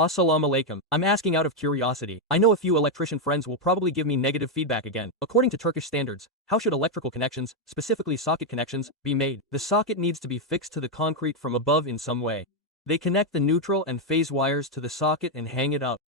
Assalamu alaikum. I'm asking out of curiosity. I know a few electrician friends will probably give me negative feedback again. According to Turkish standards, how should electrical connections, specifically socket connections, be made? The socket needs to be fixed to the concrete from above in some way. They connect the neutral and phase wires to the socket and hang it up.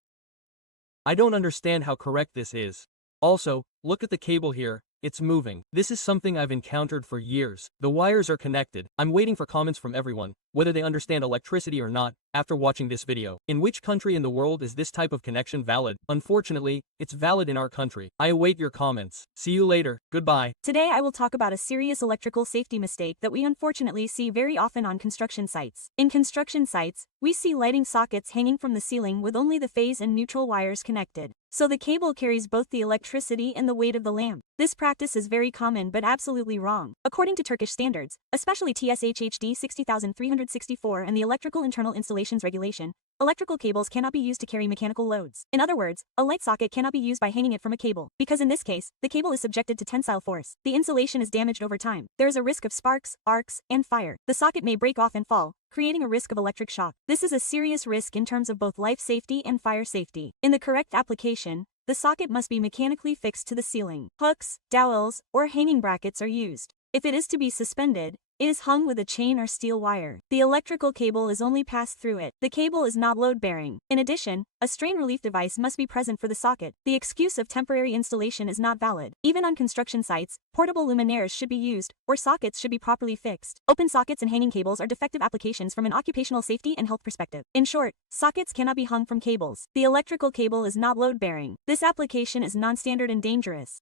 I don't understand how correct this is. Also, look at the cable here. It's moving. This is something I've encountered for years. The wires are connected. I'm waiting for comments from everyone, whether they understand electricity or not, after watching this video. In which country in the world is this type of connection valid? Unfortunately, it's valid in our country. I await your comments. See you later. Goodbye. Today I will talk about a serious electrical safety mistake that we unfortunately see very often on construction sites. In construction sites, we see lighting sockets hanging from the ceiling with only the phase and neutral wires connected. So the cable carries both the electricity and the weight of the lamp. This practice is very common but absolutely wrong. According to Turkish standards, especially TSHHD 60364 and the Electrical Internal Installations Regulation, electrical cables cannot be used to carry mechanical loads. In other words, a light socket cannot be used by hanging it from a cable, because in this case, the cable is subjected to tensile force. The insulation is damaged over time. There is a risk of sparks, arcs, and fire. The socket may break off and fall, creating a risk of electric shock. This is a serious risk in terms of both life safety and fire safety. In the correct application, the socket must be mechanically fixed to the ceiling. Hooks, dowels, or hanging brackets are used. If it is to be suspended, it is hung with a chain or steel wire. The electrical cable is only passed through it. The cable is not load-bearing. In addition, a strain relief device must be present for the socket. The excuse of temporary installation is not valid. Even on construction sites, portable luminaires should be used, or sockets should be properly fixed. Open sockets and hanging cables are defective applications from an occupational safety and health perspective. In short, sockets cannot be hung from cables. The electrical cable is not load-bearing. This application is non-standard and dangerous.